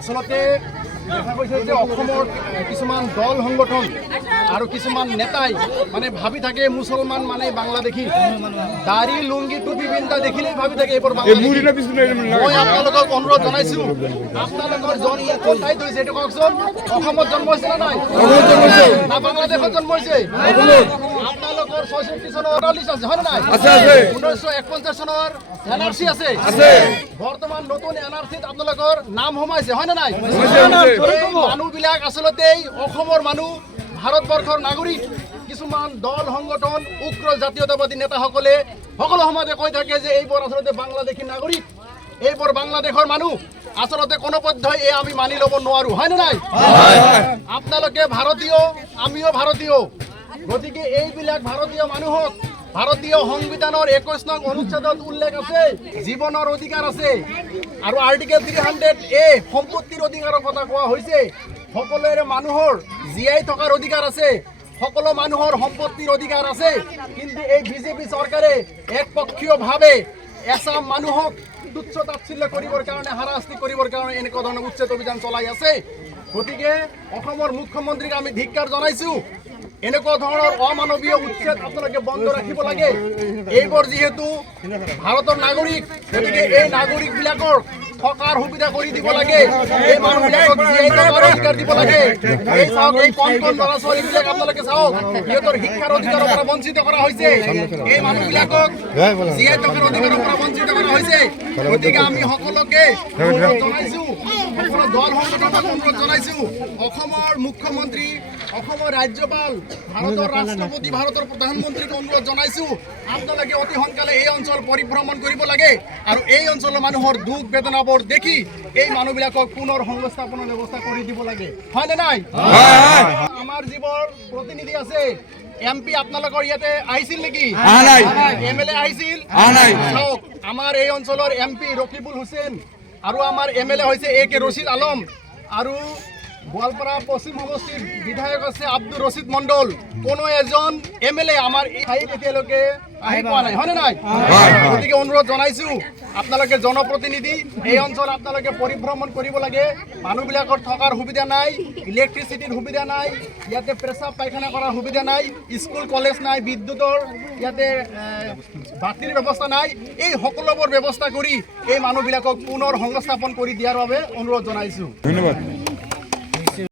আচলতে দেখা গৈছে যে অসমৰ কিছুমান দল সংগঠন আৰু কিছুমান নেতাই মানে ভাবি থাকে মুছলমান মানে বাংলাদেশী। দাড়ি লুংগি টুপি পিন্ধা দেখিলেই ভাবি থাকে এইবোৰ মই আপোনালোকক অনুৰোধ জনাইছো আপোনালোকৰ জন্ম কোন ঠাইত হৈছে এইটো কওকচোন। অসমত জন্ম হৈছে নে নাই না বাংলাদেশত জন্ম হৈছে? আপোনালোকৰ ছয়ষষ্ঠি চনৰ অৰ্ডালিছ আছে হয় নে নাই? ঊনৈছশ একপঞ্চাছ চনৰ এন আৰ চি আছে। বৰ্তমান নতুন এন আৰ চিত আপোনালোকৰ নাম সোমাইছে হয় নে নাই? মানুহবিলাক আচলতে এই অসমৰ মানুহ ভাৰতবৰ্ষৰ নাগৰিক। কিছুমান দল সংগঠন উগ্ৰ জাতীয়তাবাদী নেতাসকলে সকলো সময়তে কৈ থাকে যে এইবোৰ আচলতে বাংলাদেশী নাগৰিক। এইবোৰ বাংলাদেশৰ মানুহ। আচলতে কোনো পধ্যই এই আমি মানি ল'ব নোৱাৰো হয় নে নাই? আপোনালোকে ভাৰতীয় আমিও ভাৰতীয়। গতিকে এইবিলাক ভাৰতীয় মানুহক ভাৰতীয় সংবিধানৰ একৈশ নং অনুচ্ছেদত উল্লেখ আছে, জীৱনৰ অধিকাৰ আছে। আৰু আৰ্টিকেল থ্ৰী হাণ্ড্ৰেড এ সম্পত্তিৰ অধিকাৰৰ কথা কোৱা হৈছে। সকলোৰে মানুহৰ জীয়াই থকাৰ অধিকাৰ আছে। সকলো মানুহৰ সম্পত্তিৰ অধিকাৰ আছে। কিন্তু এই বিজেপি চৰকাৰে একপক্ষীয়ভাৱে এচাম মানুহক তুচ্ছ তাচ্ছিল্য কৰিবৰ কাৰণে, হাৰাশাস্তি কৰিবৰ কাৰণে এনেকুৱা ধৰণৰ উচ্ছেদ অভিযান চলাই আছে। গতিকে অসমৰ মুখ্যমন্ত্ৰীক আমি ধিক্কাৰ জনাইছো। এনেকুৱা ধৰণৰ অমানৱীয় উচ্ছেদ আপোনালোকে বন্ধ ৰাখিব লাগে। এইবোৰ যিহেতু ভাৰতৰ নাগৰিক, গতিকে এই নাগৰিকবিলাকৰ থকাৰ সুবিধা কৰি দিব লাগে। এই মানুহবিলাকক জীয়াই অধিকাৰ দিব লাগে। এই চাওক, এই কণ কণ ল'ৰা ছোৱালীবিলাক আপোনালোকে চাওক, সিহঁতৰ শিক্ষাৰ অধিকাৰৰ পৰা বঞ্চিত কৰা হৈছে। এই মানুহবিলাকক জীয়াই থকাৰ অধিকাৰৰ পৰা বঞ্চিত কৰা হৈছে। গতিকে আমি সকলোকে জনাইছো সকলো দল সংগঠনক অনুৰোধ জনাইছো অসমৰ মুখ্যমন্ত্ৰী অসমৰ ৰাজ্যপাল ভাৰতৰ ৰাষ্ট্ৰপতি ভাৰতৰ প্ৰধানমন্ত্ৰীক অনুৰোধ জনাইছো আপোনালোকে অতি সোনকালে এই অঞ্চল পৰিভ্ৰমণ কৰিব লাগে আৰু এই অঞ্চলৰ মানুহৰ দুখ বেদনাবোৰ দেখি এই মানুহবিলাকক পুনৰ সংস্থাপনৰ ব্যৱস্থা কৰি দিব লাগে। হয়নে নাই? আমাৰ যিবোৰ প্ৰতিনিধি আছে এম পি আপোনালোকৰ ইয়াতে আহিছিল নেকি? এম এল এ আহিছিল? চাওক আমাৰ এই অঞ্চলৰ এম পি ৰকিবুল হুছেইন আৰু আমাৰ এম এল এ হৈছে এ কে ৰচিদ আলম আৰু গোৱালপাৰা পশ্চিম সমষ্টিৰ বিধায়ক আছে আব্দুল ৰচিদ মণ্ডল। কোনো এজন এম এল এ আমাৰ এই ঠাইত এতিয়ালৈকে আহি পোৱা নাই হয়নে নাই? গতিকে অনুৰোধ জনাইছো আপোনালোকে জনপ্ৰতিনিধি এই অঞ্চল আপোনালোকে পৰিভ্ৰমণ কৰিব লাগে। মানুহবিলাকৰ থকাৰ সুবিধা নাই ইলেক্ট্ৰিচিটিৰ সুবিধা নাই ইয়াতে পেচাব পায়খানা কৰাৰ সুবিধা নাই স্কুল কলেজ নাই বিদ্যুতৰ ইয়াতে বাতিৰ ব্যৱস্থা নাই। এই সকলোবোৰ ব্যৱস্থা কৰি এই মানুহবিলাকক পুনৰ সংস্থাপন কৰি দিয়াৰ বাবে অনুৰোধ জনাইছো। ধন্যবাদ।